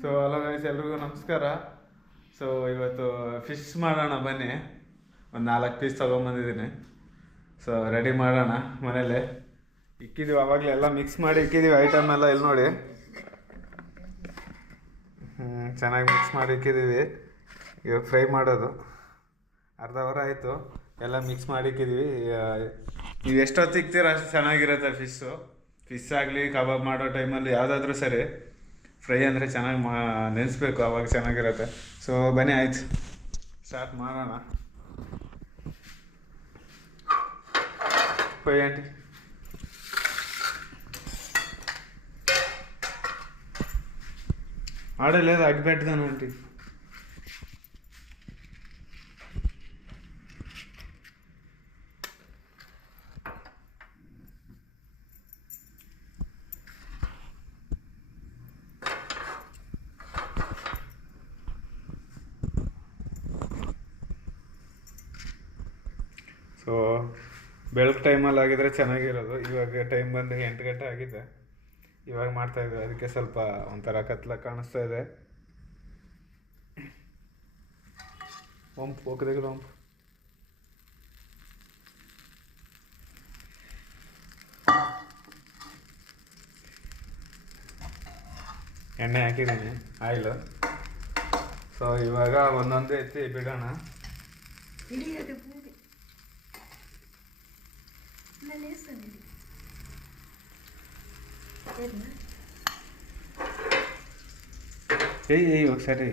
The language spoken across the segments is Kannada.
ಸೊ ಹಲೋ ಗೈಸ್, ಎಲ್ರಿಗೂ ನಮಸ್ಕಾರ. ಸೊ ಇವತ್ತು ಫಿಶ್ ಮಾಡೋಣ ಬನ್ನಿ. ಒಂದು 4 ಪೀಸ್ ತೊಗೊಂಬಂದಿದ್ದೀನಿ. ಸೊ ರೆಡಿ ಮಾಡೋಣ. ಮನೇಲಿ ಇಕ್ಕಿದ್ದೀವಿ, ಆವಾಗಲೇ ಎಲ್ಲ ಮಿಕ್ಸ್ ಮಾಡಿ ಇಕ್ಕಿದ್ದೀವಿ. ಐಟಮ್ ಎಲ್ಲ ಇಲ್ಲಿ ನೋಡಿ, ಚೆನ್ನಾಗಿ ಮಿಕ್ಸ್ ಮಾಡಿ ಇಕ್ಕಿದ್ದೀವಿ. ಇವಾಗ ಫ್ರೈ ಮಾಡೋದು ಅರ್ಧ ಅವರ್ ಆಯಿತು. ಎಲ್ಲ ಮಿಕ್ಸ್ ಮಾಡಿ ಇಕ್ಕಿದ್ದೀವಿ. ನೀವು ಎಷ್ಟೊತ್ತು ಇಕ್ತೀರ ಅಷ್ಟು ಚೆನ್ನಾಗಿರುತ್ತೆ ಫಿಶ್ ಆಗಲಿ ಕಬಾಬ್ ಮಾಡೋ ಟೈಮಲ್ಲಿ ಯಾವುದಾದ್ರೂ ಸರಿ. ಫ್ರೈ ಅಂದರೆ ಚೆನ್ನಾಗಿ ನೆನೆಸ್ಬೇಕು, ಅವಾಗ ಚೆನ್ನಾಗಿರುತ್ತೆ. ಸೊ ಬನ್ನಿ, ಆಯ್ತು, ಸ್ಟಾರ್ಟ್ ಮಾಡೋಣ. ಕೊಯ್ ಆಂಟಿ. ఆడలేదు, అగ్గిపెట్టుదాను ఆంటీ. ಸೊ ಬೆಳಗ್ಗೆ ಟೈಮಲ್ಲಿ ಆಗಿದ್ರೆ ಚೆನ್ನಾಗಿರೋದು. ಇವಾಗ ಟೈಮ್ ಬಂದು 8 ಗಂಟೆ ಆಗಿದೆ. ಇವಾಗ ಮಾಡ್ತಾಯಿದ್ವಿ, ಅದಕ್ಕೆ ಸ್ವಲ್ಪ ಒಂಥರ ಕತ್ಲ ಕಾಣಿಸ್ತಾ ಇದೆ. ಒಂಪು ಹೋಗದಿಲ್ಲ, ಒಂಪು ಎಣ್ಣೆ ಹಾಕಿದ್ದೀನಿ, ಆಯಿಲು. ಸೊ ಇವಾಗ ಒಂದೊಂದು ಎತ್ತಿ ಬಿಡೋಣ. ఒకసారి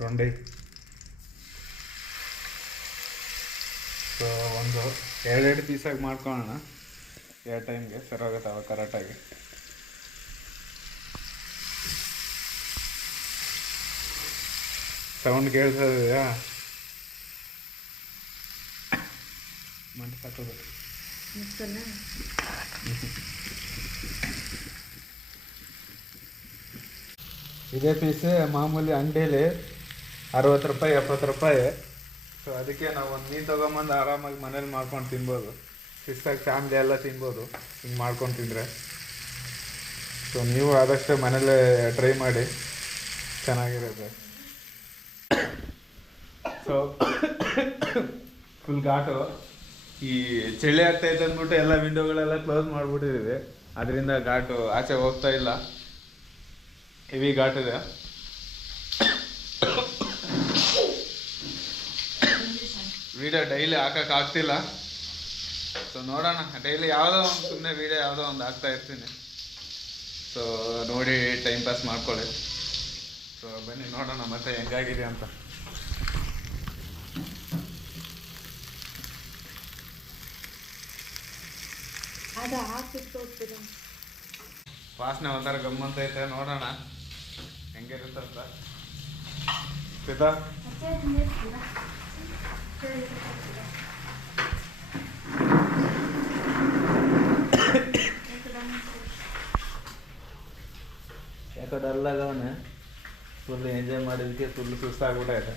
2 ಸೊ ಒಂದು 2 ಪೀಸಾಗಿ ಮಾಡ್ಕೊಳ್ಳೋಣ. 2 ಟೈಮ್ಗೆ ಸರೋಗುತ್ತೆ ಅವಾಗ ಕರೆಕ್ಟಾಗಿ. ಸೌಂಡ್ ಕೇಳ್ತದೆಯಾ? ಮಂಟೆ ಸಾಕೋದು. ಇದೇ ಪೀಸೆ ಮಾಮೂಲಿ ಅಂಗಡಿಯಲ್ಲಿ 60 ರೂಪಾಯಿ 70 ರೂಪಾಯಿ. ಸೊ ಅದಕ್ಕೆ ನಾವು ಒಂದು ಮೀನು ತೊಗೊಂಬಂದು ಆರಾಮಾಗಿ ಮನೇಲಿ ಮಾಡ್ಕೊಂಡು ತಿನ್ಬೋದು. ಶಿಸ್ತಾಗಿ ಫ್ಯಾಮ್ಲಿ ಎಲ್ಲ ತಿನ್ಬೋದು ಹಿಂಗೆ ಮಾಡ್ಕೊಂಡು ತಿಂದರೆ. ಸೊ ನೀವು ಆದಷ್ಟು ಮನೇಲೇ ಟ್ರೈ ಮಾಡಿ, ಚೆನ್ನಾಗಿರುತ್ತೆ. ಸೊ ಫುಲ್ ಘಾಟು. ಈ ಚಳಿ ಆಗ್ತಾಯಿತ್ತು ಅಂದ್ಬಿಟ್ಟು ಎಲ್ಲ ವಿಂಡೋಗಳೆಲ್ಲ ಕ್ಲೋಸ್ ಮಾಡಿಬಿಟ್ಟಿದ್ದೀವಿ. ಅದರಿಂದ ಘಾಟು ಆಚೆ ಹೋಗ್ತಾ ಇಲ್ಲ, ಹೆವಿ ಘಾಟಿದೆ. ವಿಡಿಯೋ ಡೈಲಿ ಹಾಕೋಕ್ಕಾಗ್ತಿಲ್ಲ. ಸೊ ನೋಡೋಣ, ಡೈಲಿ ಯಾವುದೋ ಒಂದು ಸುಮ್ಮನೆ ವಿಡಿಯೋ ಯಾವುದೋ ಒಂದು ಹಾಕ್ತಾ ಇರ್ತೀನಿ. ಸೊ ನೋಡಿ ಟೈಮ್ ಪಾಸ್ ಮಾಡ್ಕೊಳ್ಳಿ. ಸೊ ಬನ್ನಿ ನೋಡೋಣ ಮತ್ತೆ ಹೆಂಗಾಗಿದೆ ಅಂತ. ವಾಸನೆ ಒಂಥರ ಗಮ್ಮಂತ ಐತೆ, ನೋಡೋಣ ಹೆಂಗಿರುತ್ತಂತ. ಸೀತಾ ಯಾಕೆ ಡಲ್ ಆಗವನೆ, ಫುಲ್ ಎಂಜಾಯ್ ಮಾಡಿದಕ್ಕೆ ಫುಲ್ ಸುಸ್ತಾಗ್ಬಿಟ್ಟೈತೆ.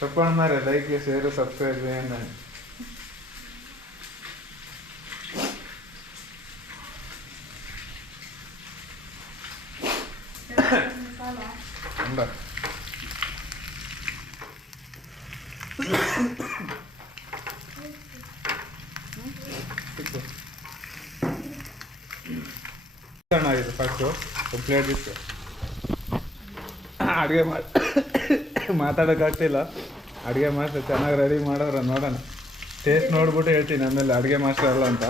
ತಪ್ಪ ಮಾರೆ, ಲೈಕ್ ಶೇರು ಸಬ್ಸ್ಕ್ರೈಬ್ ಏನು ಚೆನ್ನಾಗಿದೆ. ಫಸ್ಟು ಪ್ಲೇಟ್ ಇತ್ತು, ಅಡುಗೆ ಮಾತಾಡೋಕ್ಕಾಗ್ತಿಲ್ಲ. ಅಡುಗೆ ಮಾಸ್ಟರ್ ಚೆನ್ನಾಗಿ ರೆಡಿ ಮಾಡೋರು, ನೋಡೋಣ ಟೇಸ್ಟ್ ನೋಡ್ಬಿಟ್ಟು ಹೇಳ್ತೀನಿ ಆಮೇಲೆ ಅಡುಗೆ ಮಾಸ್ಟರ್ ಅಲ್ಲ ಅಂತ.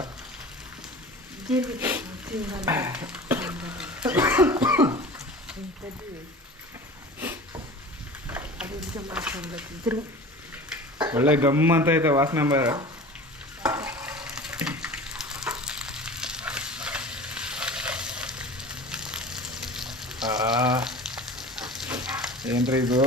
ಒಳ್ಳೆ ಗಮ್ ಅಂತ ಐತೆ ವಾಸನೆ ಬೇರೆ. ಏನ್ರಿ ಇದು?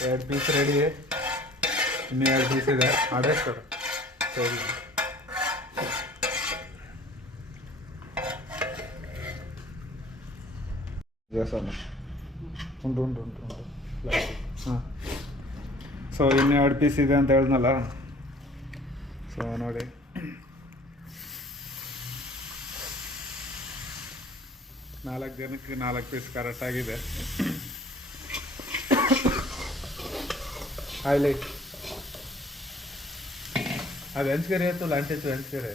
2 ಪೀಸ್ ರೆಡಿ, ಇನ್ನೂ 2 ಪೀಸ್ ಇದೆ. ಅದೆಷ್ಟು ಸರಿ. ಉಂಟು ಉಂಟು ಉಂಟು ಉಂಟು ಹಾಂ. ಸೊ ಇನ್ನೂ 2 ಪೀಸ್ ಇದೆ ಅಂತ ಹೇಳಿದ್ನಲ್ಲ. ಸೊ ನೋಡಿ, ನಾಲ್ಕು ಜನಕ್ಕೆ 4 ಪೀಸ್ ಕರೆಕ್ಟಾಗಿದೆ. ಆಯ್ಲಿ ಅದು ಹೆಂಚ್ಕೆರೆ ಇತ್ತು, ಲಾಂಚೆಚ್ಚು ಹೆಂಚ್ಕೆರೆ.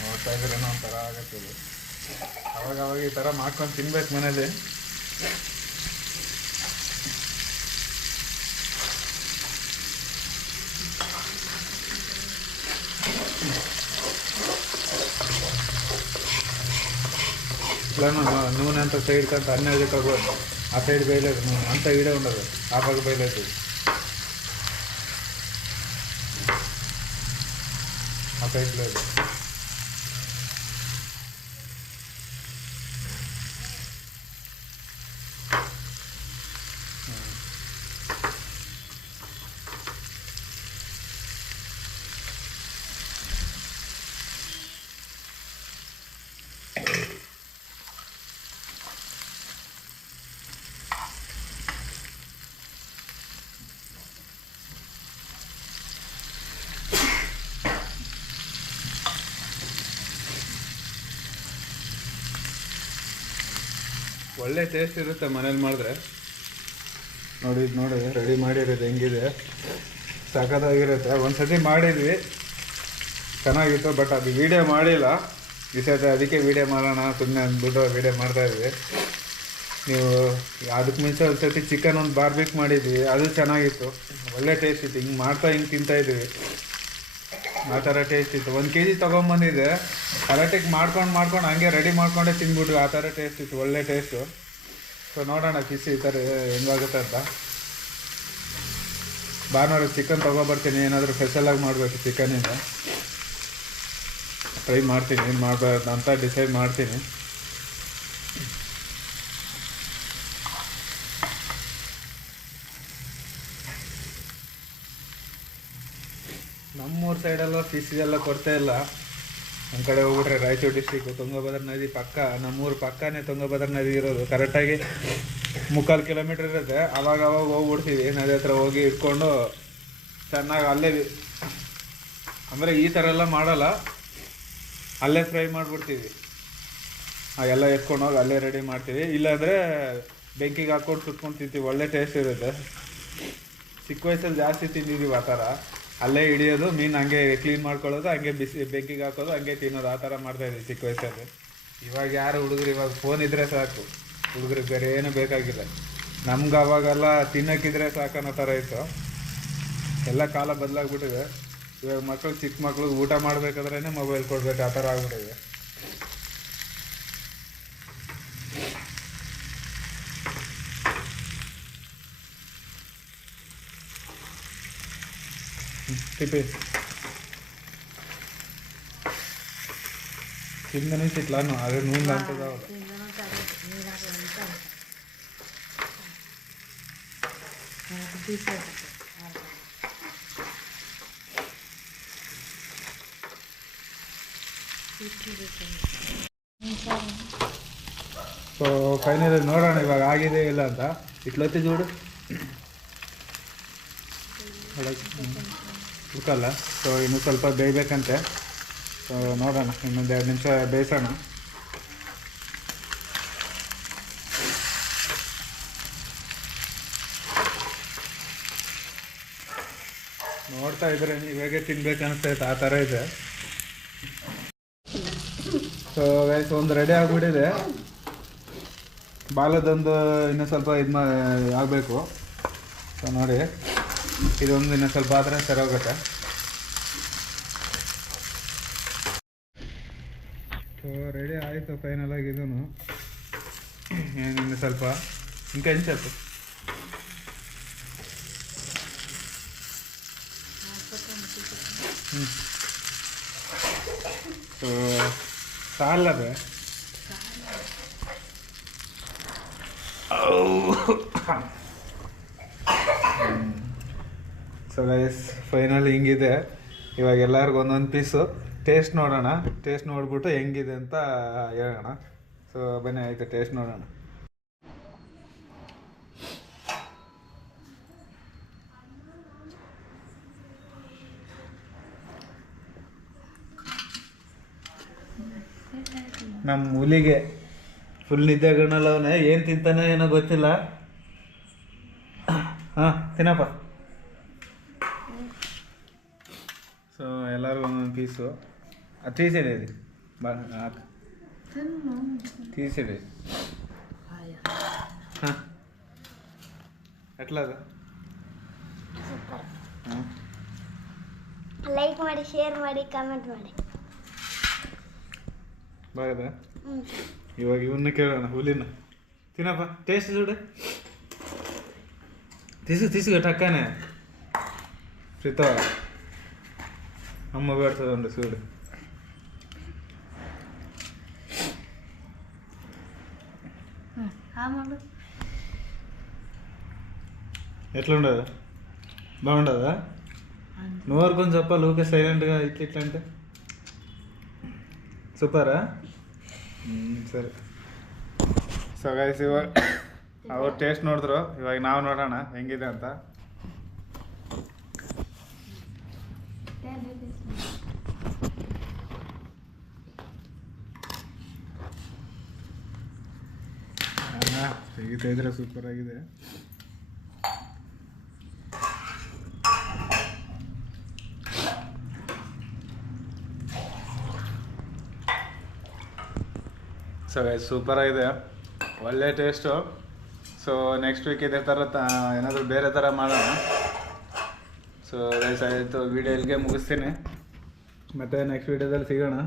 ನೋಡ್ತಾ ಇದ್ರೇನೋ ಒಂಥರ ಆಗತ್ತದು. ಅವಾಗ ಈ ಥರ ಮಾಡ್ಕೊಂಡು ತಿನ್ಬೇಕು ಮನೇಲಿ. నూనె అంతా సైడ్ కంత అన్నీ కాకూడదు. ఆ సైడ్ వేయలేదు నూనె అంతా ఈడే ఉండదు, ఆ పక్క వేయలేదు. ఆ సైడ్ లేదు. ಒಳ್ಳೆ ಟೇಸ್ಟ್ ಇರುತ್ತೆ ಮನೇಲಿ ಮಾಡಿದ್ರೆ. ನೋಡಿ ಇದು ನೋಡಿ ರೆಡಿ ಮಾಡಿರೋದು ಹೆಂಗಿದೆ, ಸಖತ್ತಾಗಿರುತ್ತೆ. ಒಂದ್ಸತಿ ಮಾಡಿದ್ವಿ, ಚೆನ್ನಾಗಿತ್ತು. ಬಟ್ ಅದು ವೀಡಿಯೋ ಮಾಡಿಲ್ಲ ಈ ಸತಿ, ಅದಕ್ಕೆ ವೀಡಿಯೋ ಮಾಡೋಣ ಸುಮ್ಮನೆ ಅಂದ್ಬಿಟ್ಟು ವೀಡಿಯೋ ಮಾಡ್ತಾಯಿದ್ವಿ. ನೀವು ಅದಕ್ಕೆ ಮುಂಚೆ ಒಂದ್ಸತಿ ಚಿಕನ್ ಒಂದು ಬಾರ್ಬಿಕ್ ಮಾಡಿದ್ವಿ, ಅದು ಚೆನ್ನಾಗಿತ್ತು, ಒಳ್ಳೆ ಟೇಸ್ಟ್ ಇತ್ತು. ಹಿಂಗೆ ತಿಂತಾಯಿದ್ವಿ, ಆ ಥರ ಟೇಸ್ಟ್ ಇತ್ತು. 1 kg ತೊಗೊಂಬಂದಿದ್ದೆ, ಕರೆಕ್ಟಿಗೆ ಮಾಡ್ಕೊಂಡು ಹಂಗೆ ರೆಡಿ ಮಾಡ್ಕೊಂಡೇ ತಿಂದ್ಬಿಟ್ವಿ. ಆ ಥರ ಟೇಸ್ಟ್ ಇತ್ತು, ಒಳ್ಳೆ ಟೇಸ್ಟು. ಸೊ ನೋಡೋಣ ಫಿಶ್ ಈ ಥರ ಹೆಂಗಾಗುತ್ತೆ ಅಂತ. ಭಾನುವಾರ ಚಿಕನ್ ತೊಗೊಬರ್ತೀನಿ, ಏನಾದರೂ ಸ್ಪೆಷಲಾಗಿ ಮಾಡಬೇಕು ಚಿಕನಿಂದ. ಟ್ರೈ ಮಾಡ್ತೀನಿ, ಏನು ಮಾಡಬಾರ್ದು ಅಂತ ಡಿಸೈಡ್ ಮಾಡ್ತೀನಿ. ನಮ್ಮೂರ ಸೈಡೆಲ್ಲ ಫಿಶ್ಗೆಲ್ಲ ಕೊರತೆ ಇಲ್ಲ. ನಮ್ಮ ಕಡೆ ಹೋಗ್ಬಿಟ್ರೆ ರಾಯಚೂರು ಡಿಸ್ಟಿಕ್ಕು ತುಂಗಭದ್ರಾ ನದಿ ಪಕ್ಕ, ನಮ್ಮೂರು ಪಕ್ಕನೇ ತುಂಗಭದ್ರಾ ನದಿ ಇರೋದು. ಕರೆಕ್ಟಾಗಿ 3/4 ಕಿಲೋಮೀಟ್ರ್ ಇರುತ್ತೆ. ಅವಾಗ ಹೋಗ್ಬಿಡ್ತೀವಿ, ನದಿ ಹತ್ರ ಹೋಗಿ ಇಟ್ಕೊಂಡು ಚೆನ್ನಾಗಿ ಅಲ್ಲೇ, ಅಂದರೆ ಈ ಥರ ಎಲ್ಲ ಮಾಡಲ್ಲ, ಅಲ್ಲೇ ಫ್ರೈ ಮಾಡಿಬಿಡ್ತೀವಿ. ಎಲ್ಲ ಎತ್ಕೊಂಡು ಹೋಗಿ ಅಲ್ಲೇ ರೆಡಿ ಮಾಡ್ತೀವಿ. ಇಲ್ಲಾಂದರೆ ಬೆಂಕಿಗೆ ಹಾಕ್ಕೊಂಡು ಸುಟ್ಕೊಂಡು ತಿಂತೀವಿ, ಒಳ್ಳೆ ಟೇಸ್ಟ್ ಇರುತ್ತೆ. ಚಿಕ್ಕ ವಯಸ್ಸಲ್ಲಿ ಜಾಸ್ತಿ ತಿಂದಿದ್ದೀವಿ ಆ ಥರ. ಅಲ್ಲೇ ಹಿಡಿಯೋದು ಮೀನು, ಹಂಗೆ ಕ್ಲೀನ್ ಮಾಡ್ಕೊಳ್ಳೋದು, ಹಂಗೆ ಬೆಂಕಿಗೆ ಹಾಕೋದು, ಹಂಗೆ ತಿನ್ನೋದು, ಆ ಥರ ಮಾಡ್ತಾಯಿದ್ವಿ ಚಿಕ್ಕ ವಯಸ್ಸಲ್ಲಿ. ಇವಾಗ ಯಾರು ಹುಡುಗರು, ಇವಾಗ ಫೋನ್ ಇದ್ದರೆ ಸಾಕು ಹುಡುಗರಿಗೆ, ಬೇರೆ ಏನೂ ಬೇಕಾಗಿಲ್ಲ. ನಮ್ಗೆ ಅವಾಗೆಲ್ಲ ತಿನ್ನೋಕ್ಕಿದ್ರೆ ಸಾಕು ಅನ್ನೋ ಥರ ಇತ್ತು. ಎಲ್ಲ ಕಾಲ ಬದಲಾಗ್ಬಿಟ್ಟಿದೆ. ಇವಾಗ ಮಕ್ಕಳು, ಚಿಕ್ಕ ಮಕ್ಳಿಗೆ ಊಟ ಮಾಡಬೇಕಾದ್ರೇ ಮೊಬೈಲ್ ಕೊಡಬೇಕು, ಆ ಥರ ಆಗ್ಬಿಟ್ಟಿದೆ. tipe కింద నుంచి ఇట్లాను అదే నూనె అంతా కావాలి. ಸೊ ಫೈನಲಿ ನೋಡೋಣ ಇವಾಗ ಆಗಿದೆ ಇಲ್ಲ ಅಂತ. ಇಟ್ಲೊತ್ತಿ చూడు ಹುಡ್ಕಲ್ಲ. ಸೊ ಇನ್ನೂ ಸ್ವಲ್ಪ ಬೇಯಬೇಕಂತೆ. ಸೊ ನೋಡೋಣ, ಇನ್ನೊಂದು 2 ನಿಮಿಷ ಬೇಯಿಸೋಣ. ನೋಡ್ತಾ ಇದ್ರೆ ಇವಾಗೆ ತಿನ್ಬೇಕು ಅನಿಸ್ತೈತೆ, ಆ ಥರ ಇದೆ. ಸೊ ಗೈಸ್, ಒಂದು ರೆಡಿ ಆಗಿಬಿಟ್ಟಿದೆ. ಬಾಲದೊಂದು ಇನ್ನೂ ಸ್ವಲ್ಪ ಆಗಬೇಕು. ಸೊ ನೋಡಿ, ಇದೊಂದು ಇನ್ನೂ ಸ್ವಲ್ಪ ಆದರೆ ಸರಿ ಹೋಗುತ್ತೆ. ಸೊ ರೆಡಿ ಆಯಿತು ಫೈನಲ್ ಆಗಿ. ಇದೂ ಇನ್ನು ಸ್ವಲ್ಪ ఇంకా ಎಂಚತ್ತು ಸೊ ಸಾಲದೆ ಸೊ ಗೈಸ್ ಫೈನಲಿ ಹಿಂಗಿದೆ. ಇವಾಗ ಎಲ್ಲರಿಗೂ ಒಂದೊಂದು ಪೀಸು ಟೇಸ್ಟ್ ನೋಡೋಣ. ಟೇಸ್ಟ್ ನೋಡ್ಬಿಟ್ಟು ಹೆಂಗಿದೆ ಅಂತ ಹೇಳೋಣ. ಸೊ ಬನ್ನಿ ಆಯಿತು, ಟೇಸ್ಟ್ ನೋಡೋಣ. ನಮ್ಮ ಹುಲಿಗೆ ಫುಲ್ ನಿದ್ದೆಗಣ್ಣಲ್ಲ ಅವನೇ, ಏನು ತಿಂತಾನೆ ಏನೋ ಗೊತ್ತಿಲ್ಲ. ಹಾಂ ತಿನ್ನಪ್ಪ. ಸೊ ಎಲ್ಲರಿಗೂ ಒಂದೊಂದು ಪೀಸು ಅದು ತೀಸಿಡಿ ಬಾ ಹಾಕು ತೀಸಿಡಿ. ಹಾಂ ಎಟ್ಲದು? ಹಾಂ ಲೈಕ್ ಮಾಡಿ, ಶೇರ್ ಮಾಡಿ, ಕಾಮೆಂಟ್ ಮಾಡಿ. ಬಾಗದ ಇವಾಗ ಇವನ್ನ ಕೇಳೋಣ, ಹುಲಿನ. ತಿನ್ನಪ್ಪ, ಟೇಸ್ಟ್ చూడు. తీసు టక్కనే ప్రీత అమ్మ పెడుతుందండి చూడు. ఎట్లుండదు? బాగుండదా? నువ్వు వరకు చెప్పాలి, ఊకే సైలెంట్గా ఇట్లా అంటే. సూపరా? ಸರಿ. ಸೊ ಗೈಸ್ ಇವಾಗ ಅವ್ರು ಟೇಸ್ಟ್ ನೋಡಿದ್ರು, ಇವಾಗ ನಾವು ನೋಡೋಣ ಹೆಂಗಿದೆ ಅಂತ. ತೆಗಿತಾ ಇದ್ರೆ ಸೂಪರ್ ಆಗಿದೆ. ಸೊ ಗೈಸ್ ಸೂಪರ್ ಆಗಿದೆ, ಒಳ್ಳೆ ಟೇಸ್ಟು. ಸೊ ನೆಕ್ಸ್ಟ್ ವೀಕ್ ಇದೇ ಥರ ಏನಾದರೂ ಬೇರೆ ಥರ ಮಾಡೋಣ. ಸೊ ಗೈಸ್ ಆಯಿತು, ವಿಡಿಯೋ ಇಲ್ಲಿಗೆ ಮುಗಿಸ್ತೀನಿ. ಮತ್ತು ನೆಕ್ಸ್ಟ್ ವೀಡಿಯೋದಲ್ಲಿ ಸಿಗೋಣ.